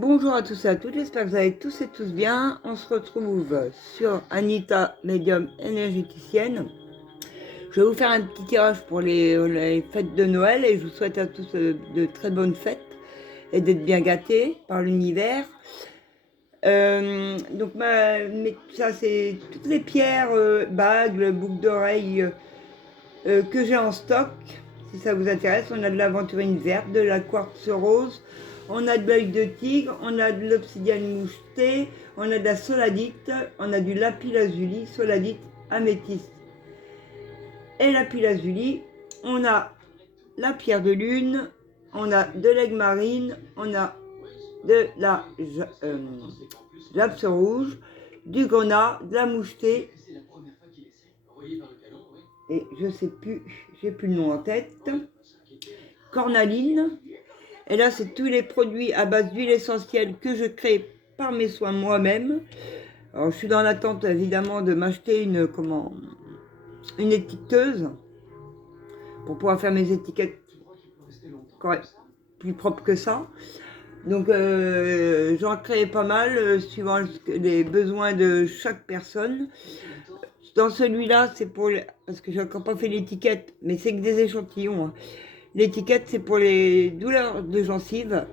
Bonjour à tous et à toutes, j'espère que vous allez tous et tous bien. On se retrouve sur Anita, médium énergéticienne. Je vais vous faire un petit tirage pour les fêtes de Noël et je vous souhaite à tous de très bonnes fêtes et d'être bien gâtés par l'univers. Ça c'est toutes les pierres, bagues, boucles d'oreilles que j'ai en stock. Si ça vous intéresse, on a de l'aventurine verte, de la quartz rose, on a de l'œil de tigre, on a de l'obsidiane mouchetée, on a de la soladite, on a du lapis lazuli, soladite, améthyste et lapis lazuli. On a la pierre de lune, on a de l'aigle marine, on a de la japse rouge, du grenat, de la mouchetée, et je sais plus, j'ai plus le nom en tête, cornaline. Et là, c'est tous les produits à base d'huile essentielle que je crée par mes soins moi-même. Alors, je suis dans l'attente, évidemment, de m'acheter une étiqueteuse pour pouvoir faire mes étiquettes plus propres que ça. Donc, j'en crée pas mal, suivant les besoins de chaque personne. Dans celui-là, c'est pour... Parce que j'ai encore pas fait l'étiquette, mais c'est que des échantillons, hein. L'étiquette, c'est pour les douleurs de gencives.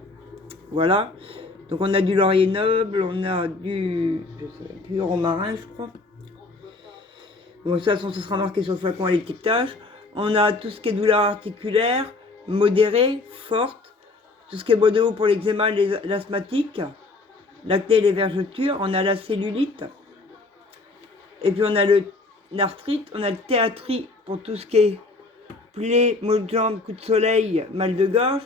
Voilà. Donc on a du laurier noble, on a du romarin, je crois. Bon, de toute façon, ce sera marqué sur le flacon à l'étiquetage. On a tout ce qui est douleur articulaire, modérée, forte. Tout ce qui est Bordeaux pour l'eczéma, l'asthmatique, l'acné et les vergetures. On a la cellulite. Et puis on a l'arthrite, on a le théatri pour tout ce qui est plaies, maux de jambes, coups de soleil, mal de gorge.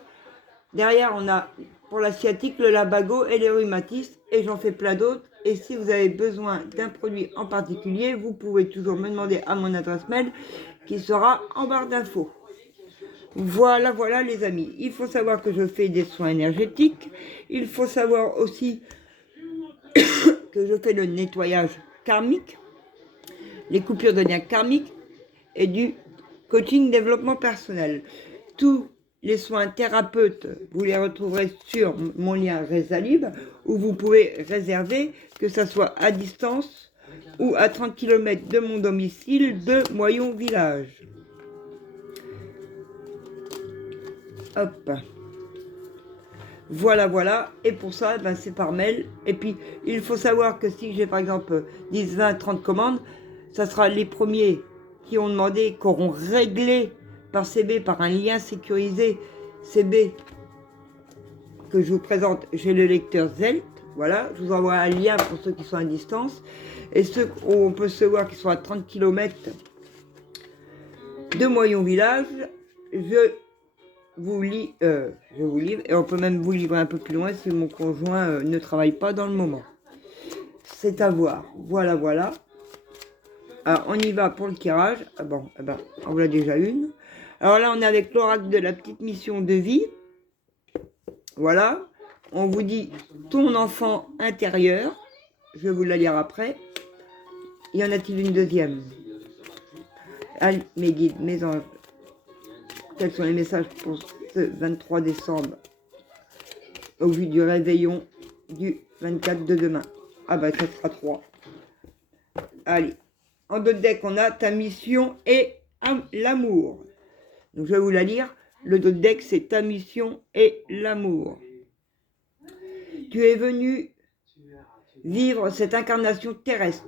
Derrière, on a pour la sciatique, le labago et les rhumatismes, et j'en fais plein d'autres. Et si vous avez besoin d'un produit en particulier, vous pouvez toujours me demander à mon adresse mail qui sera en barre d'infos. Voilà les amis. Il faut savoir que je fais des soins énergétiques. Il faut savoir aussi que je fais le nettoyage karmique, les coupures de liens karmiques et du coaching développement personnel. Tous les soins thérapeutes, vous les retrouverez sur mon lien Résalib, où vous pouvez réserver, que ce soit à distance ou à 30 km de mon domicile de Moyon Village. Hop. Voilà. Et pour ça, c'est par mail. Et puis, il faut savoir que si j'ai par exemple 10, 20, 30 commandes, ça sera les premiers qui ont demandé, qui auront réglé par CB, par un lien sécurisé CB que je vous présente. J'ai le lecteur Zelt. Voilà, je vous envoie un lien pour ceux qui sont à distance. Et ceux où on peut se voir qui sont à 30 km de Moyon Village, je vous livre, et on peut même vous livrer un peu plus loin si mon conjoint ne travaille pas dans le moment. C'est à voir. Voilà. Alors, on y va pour le tirage. On l'a déjà une. Alors là, on est avec l'oracle de la petite mission de vie. Voilà. On vous dit ton enfant intérieur. Je vais vous la lire après. Y en a-t-il une deuxième? Allez, mes guides, mes anges. Quels sont les messages pour ce 23 décembre au vu du réveillon du 24 de demain? Ça sera 3. Allez. En deux deck, on a ta mission et l'amour. Donc, je vais vous la lire. Le dos de deck, c'est ta mission et l'amour. Tu es venu vivre cette incarnation terrestre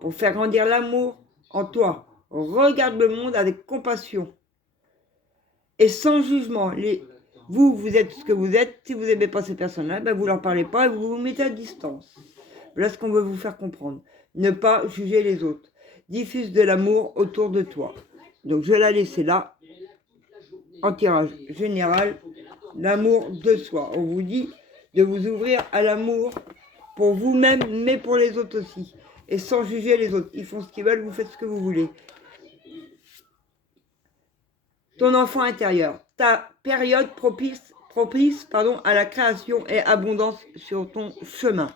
pour faire grandir l'amour en toi. Regarde le monde avec compassion et sans jugement. Vous êtes ce que vous êtes. Si vous n'aimez pas ces personnes-là, vous leur parlez pas et vous vous mettez à distance. Voilà ce qu'on veut vous faire comprendre. Ne pas juger les autres. Diffuse de l'amour autour de toi. Donc je vais la laisser là. En tirage général, l'amour de soi. On vous dit de vous ouvrir à l'amour pour vous-même, mais pour les autres aussi. Et sans juger les autres. Ils font ce qu'ils veulent, vous faites ce que vous voulez. Ton enfant intérieur. Ta période propice à la création et abondance sur ton chemin.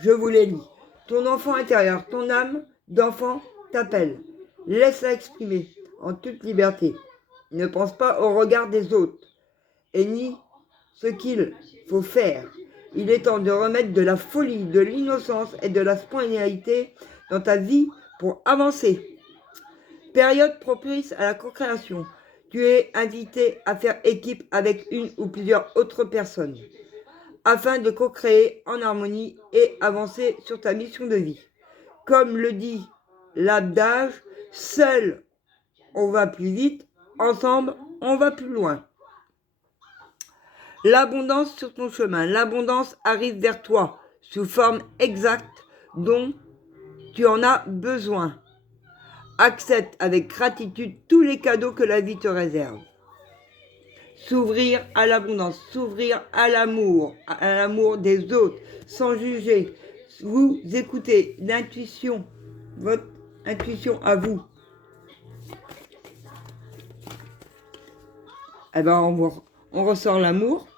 Je vous les lis. Ton enfant intérieur, ton âme d'enfant t'appelle. Laisse-la exprimer en toute liberté. Ne pense pas au regard des autres et ni ce qu'il faut faire. Il est temps de remettre de la folie, de l'innocence et de la spontanéité dans ta vie pour avancer. Période propice à la co-création. Tu es invité à faire équipe avec une ou plusieurs autres personnes afin de co-créer en harmonie et avancer sur ta mission de vie. Comme le dit l'adage, seul on va plus vite, ensemble on va plus loin. L'abondance sur ton chemin, l'abondance arrive vers toi sous forme exacte dont tu en as besoin. Accepte avec gratitude tous les cadeaux que la vie te réserve. S'ouvrir à l'abondance, s'ouvrir à l'amour des autres, sans juger. Vous écoutez l'intuition, votre intuition à vous. Eh ben, on ressort l'amour.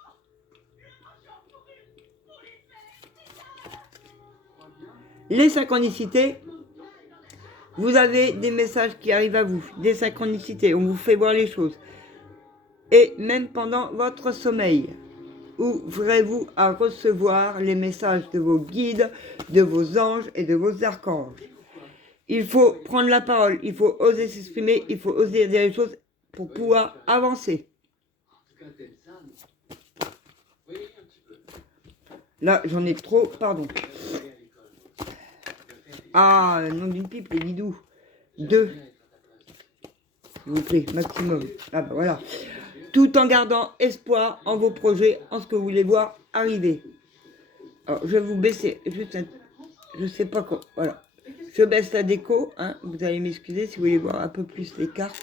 Les synchronicités, vous avez des messages qui arrivent à vous, des synchronicités, on vous fait voir les choses. Et même pendant votre sommeil, ouvrez-vous à recevoir les messages de vos guides, de vos anges et de vos archanges. Il faut prendre la parole, il faut oser s'exprimer, il faut oser dire les choses pour pouvoir avancer. Là, j'en ai trop, pardon. Ah, nom d'une pipe, les bidous. 2. S'il vous plaît, maximum. Ah ben voilà. Tout en gardant espoir en vos projets, en ce que vous voulez voir arriver. Alors, je vais vous baisser juste un... Je sais pas quoi. Voilà. Je baisse la déco. Hein. Vous allez m'excuser si vous voulez voir un peu plus les cartes.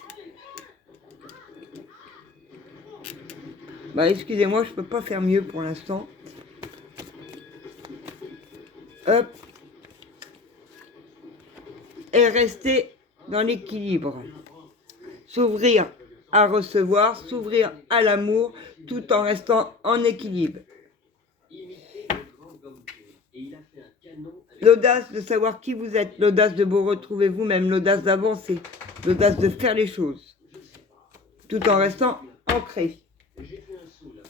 Bah, excusez-moi, je peux pas faire mieux pour l'instant. Hop. Et rester dans l'équilibre. S'ouvrir à recevoir, s'ouvrir à l'amour, tout en restant en équilibre. L'audace de savoir qui vous êtes, l'audace de vous retrouver vous-même, l'audace d'avancer, l'audace de faire les choses, tout en restant ancré.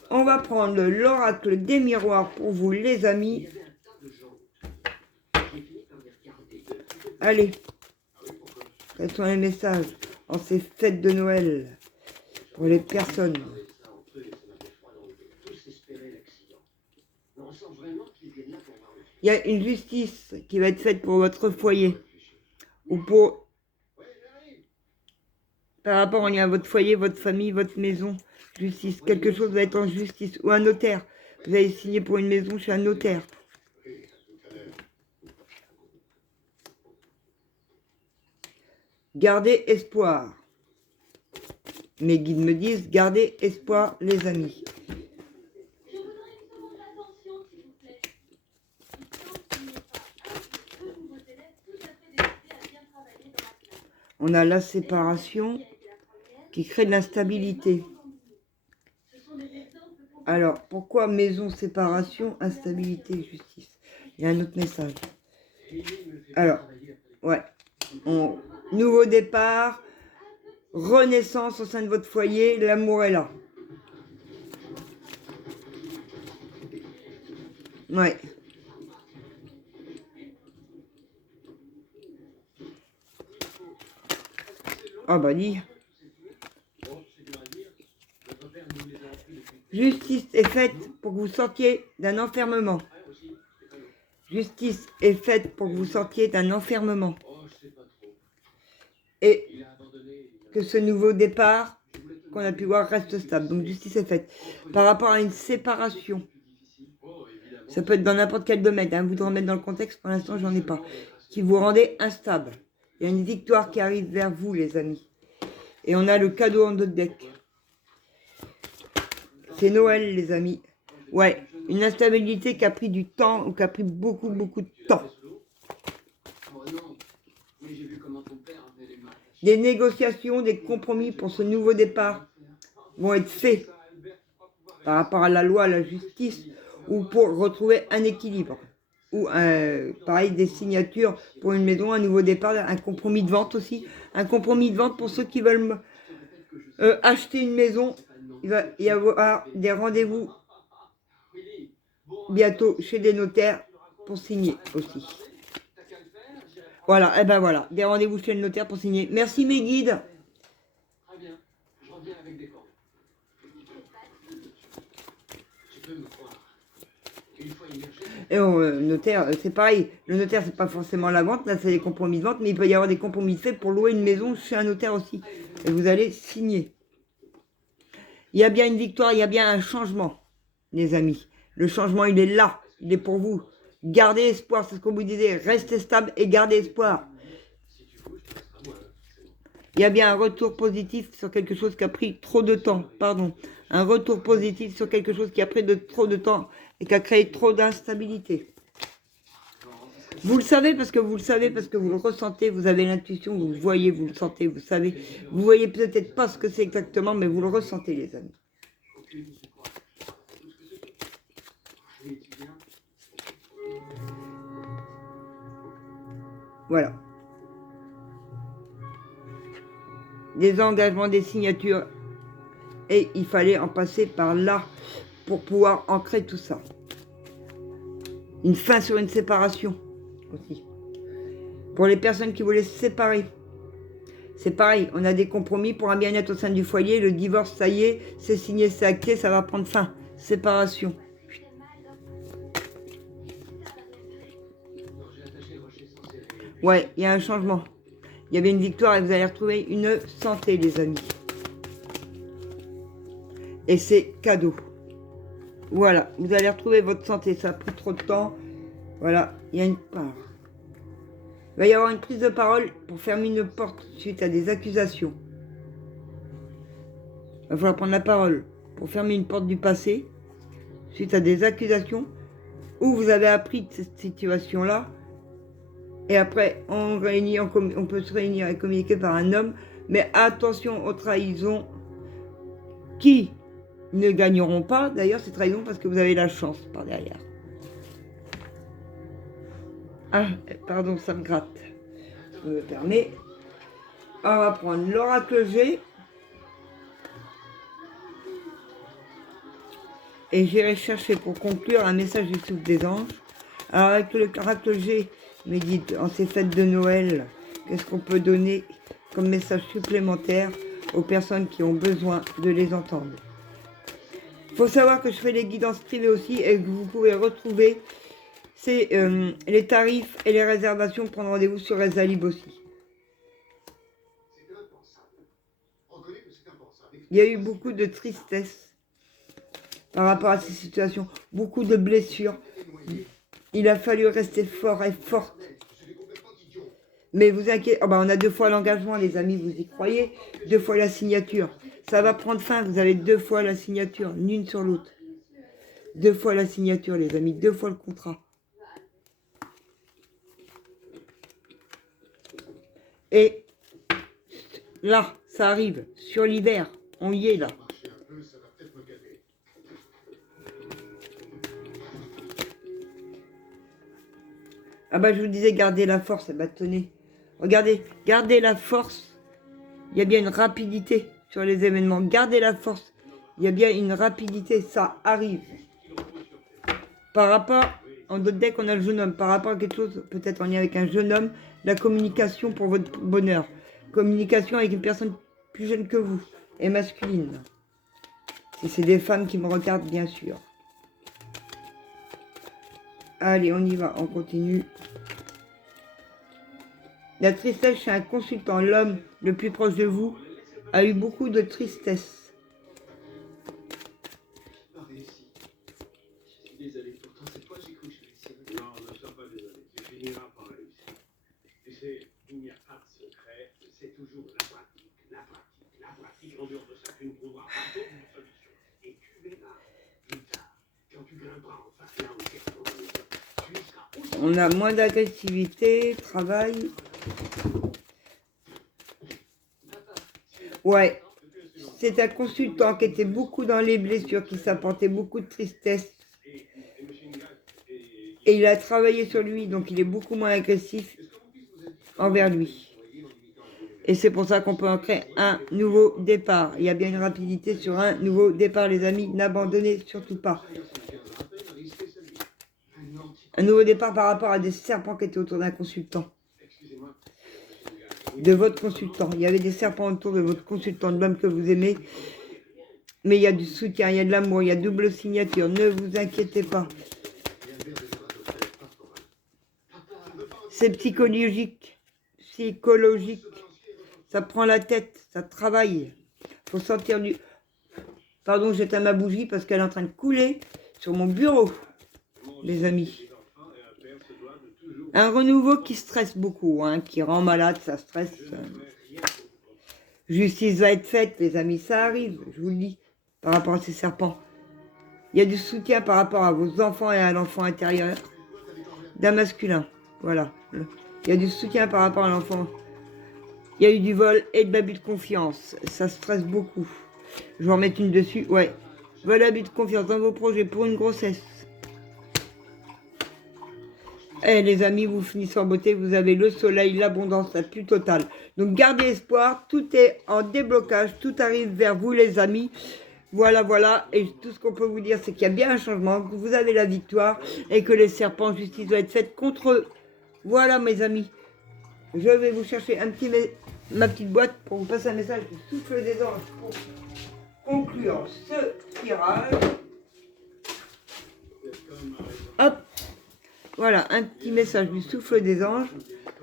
On va prendre l'oracle des miroirs pour vous, les amis. Allez, quels sont les messages en ces fêtes de Noël pour les personnes? Il y a une justice qui va être faite pour votre foyer ou pour par rapport à votre foyer, votre famille, votre maison. Justice, quelque chose va être en justice ou un notaire. Vous allez signer pour une maison chez un notaire. Gardez espoir. Mes guides me disent, gardez espoir, les amis. On a la séparation qui crée de l'instabilité. Alors, pourquoi maison, séparation, instabilité, justice? Il y a un autre message. Alors, ouais. Nouveau départ, renaissance au sein de votre foyer, l'amour est là. Ouais. Ah bah dis. Justice est faite pour que vous sortiez d'un enfermement. Justice est faite pour que vous sortiez d'un enfermement. Et que ce nouveau départ qu'on a pu voir reste stable. Donc justice est faite. Par rapport à une séparation. Ça peut être dans n'importe quel domaine. Hein. Vous devez remettre dans le contexte, pour l'instant j'en ai pas. Qui vous rendez instable. Il y a une victoire qui arrive vers vous, les amis. Et on a le cadeau en notre deck. C'est Noël, les amis. Ouais, une instabilité qui a pris du temps, ou qui a pris beaucoup de temps. Des négociations, des compromis pour ce nouveau départ vont être faits par rapport à la loi, à la justice, ou pour retrouver un équilibre. Ou pareil, des signatures pour une maison, un nouveau départ, un compromis de vente aussi. Un compromis de vente pour ceux qui veulent acheter une maison. Il va y avoir des rendez-vous bientôt chez des notaires pour signer aussi. Voilà, et ben voilà, des rendez-vous chez le notaire pour signer. Merci mes guides. Très bien, je reviens avec des cordes. Tu peux me croire. Une fois immergé. Et notaire, c'est pareil. Le notaire, c'est pas forcément la vente, là c'est les compromis de vente, mais il peut y avoir des compromis faits pour louer une maison chez un notaire aussi. Et vous allez signer. Il y a bien une victoire, il y a bien un changement, les amis. Le changement, il est là, il est pour vous. Gardez espoir, c'est ce qu'on vous disait. Restez stable et gardez espoir. Il y a bien un retour positif sur quelque chose qui a pris trop de temps. Pardon. Un retour positif sur quelque chose qui a pris trop de temps et qui a créé trop d'instabilité. Vous le savez parce que vous le ressentez, vous avez l'intuition, vous le voyez, vous le sentez, vous savez. Vous voyez peut-être pas ce que c'est exactement, mais vous le ressentez, les amis. Voilà. Des engagements, des signatures. Et il fallait en passer par là pour pouvoir ancrer tout ça. Une fin sur une séparation aussi. Pour les personnes qui voulaient se séparer. C'est pareil, on a des compromis pour un bien-être au sein du foyer. Le divorce, ça y est, c'est signé, c'est acté, ça va prendre fin. Séparation. Ouais, il y a un changement. Il y avait une victoire et vous allez retrouver une santé, les amis. Et c'est cadeau. Voilà, vous allez retrouver votre santé. Ça a pris trop de temps. Voilà, il y a une part. Il va y avoir une prise de parole pour fermer une porte suite à des accusations. Il va falloir prendre la parole pour fermer une porte du passé suite à des accusations où vous avez appris de cette situation-là. Et après, on peut se réunir et communiquer par un homme. Mais attention aux trahisons qui ne gagneront pas. D'ailleurs, c'est trahison parce que vous avez la chance par derrière. Ah, pardon, ça me gratte. Je me permets. On va prendre l'oracle G. Et j'irai chercher pour conclure un message du souffle des anges. Alors avec le l'oracle G, médite en ces fêtes de Noël, qu'est-ce qu'on peut donner comme message supplémentaire aux personnes qui ont besoin de les entendre. Il faut savoir que je fais les guidances privées aussi et que vous pouvez retrouver les tarifs et les réservations, prendre rendez-vous sur Rezalib aussi. Il y a eu beaucoup de tristesse par rapport à ces situations, beaucoup de blessures. Il a fallu rester fort et forte. Mais vous inquiétez, oh on a 2 fois l'engagement, les amis, vous y croyez, 2 fois la signature. Ça va prendre fin, vous avez 2 fois la signature, l'une sur l'autre. 2 fois la signature, les amis, 2 fois le contrat. Et là, ça arrive, sur l'hiver, on y est là. Ah bah je vous disais, gardez la force, tenez. Regardez, gardez la force. Il y a bien une rapidité sur les événements. Gardez la force. Il y a bien une rapidité, ça arrive. Par rapport, en d'autres decks, on a le jeune homme. Par rapport à quelque chose, peut-être en lien avec un jeune homme, la communication pour votre bonheur. Communication avec une personne plus jeune que vous et masculine. Si c'est des femmes qui me regardent, bien sûr. Allez, on y va, on continue. La tristesse chez un consultant, l'homme le plus proche de vous, a eu beaucoup de tristesse. Désolé, pourtant cette fois j'ai cru que je réussirais. Non, ne sois pas désolé, tu finiras par réussir. Tu sais, il n'y a pas de secret, c'est toujours la pratique. La pratique en dehors de ça, tu ne trouveras pas d'autre solution. Et tu verras, plus tard, quand tu grimperas enfin là où tu es, tu seras aussi... On a moins d'agressivité, travail. Ouais, c'est un consultant qui était beaucoup dans les blessures, qui s'apportait beaucoup de tristesse. Et il a travaillé sur lui, donc il est beaucoup moins agressif envers lui. Et c'est pour ça qu'on peut en créer un nouveau départ. Il y a bien une rapidité sur un nouveau départ, les amis. N'abandonnez surtout pas. Un nouveau départ par rapport à des serpents qui étaient autour d'un consultant. Excusez-moi. De votre consultant. Il y avait des serpents autour de votre consultant, de l'homme que vous aimez. Mais il y a du soutien, il y a de l'amour, il y a double signature. Ne vous inquiétez pas. C'est psychologique. Psychologique. Ça prend la tête, ça travaille. Faut sortir du... Pardon, j'éteins ma bougie parce qu'elle est en train de couler sur mon bureau, les amis. Un renouveau qui stresse beaucoup, hein, qui rend malade, ça stresse. Justice va être faite, les amis, ça arrive, je vous le dis, par rapport à ces serpents. Il y a du soutien par rapport à vos enfants et à l'enfant intérieur d'un masculin. Voilà. Il y a du soutien par rapport à l'enfant. Il y a eu du vol et de l'abus de confiance. Ça stresse beaucoup. Je vais en mettre une dessus. Ouais. Vol, abus de confiance dans vos projets pour une grossesse. Eh les amis, vous finissez en beauté. Vous avez le soleil, l'abondance, la pluie totale. Donc gardez espoir. Tout est en déblocage. Tout arrive vers vous les amis. Voilà, voilà. Et tout ce qu'on peut vous dire, c'est qu'il y a bien un changement. Que vous avez la victoire. Et que les serpents, justice doit être faite contre eux. Voilà mes amis. Je vais vous chercher ma petite boîte pour vous passer un message du souffle des anges pour conclure ce tirage. Hop. Voilà, un petit message du souffle des anges.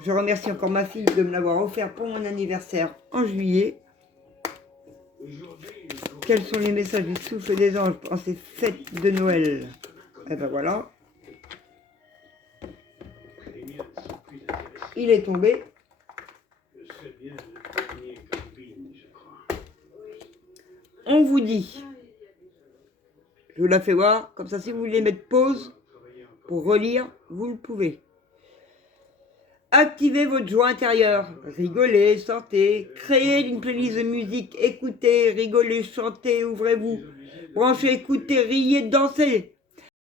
Je remercie encore ma fille de me l'avoir offert pour mon anniversaire en juillet. Quels sont les messages du souffle des anges en ces fêtes de Noël? Eh ben voilà. Il est tombé. On vous dit, je vous la fais voir, comme ça si vous voulez mettre pause pour relire, vous le pouvez. Activez votre joie intérieure, rigolez, sortez, créez une playlist de musique, écoutez, rigolez, chantez, ouvrez-vous, branchez, écoutez, riez, dansez.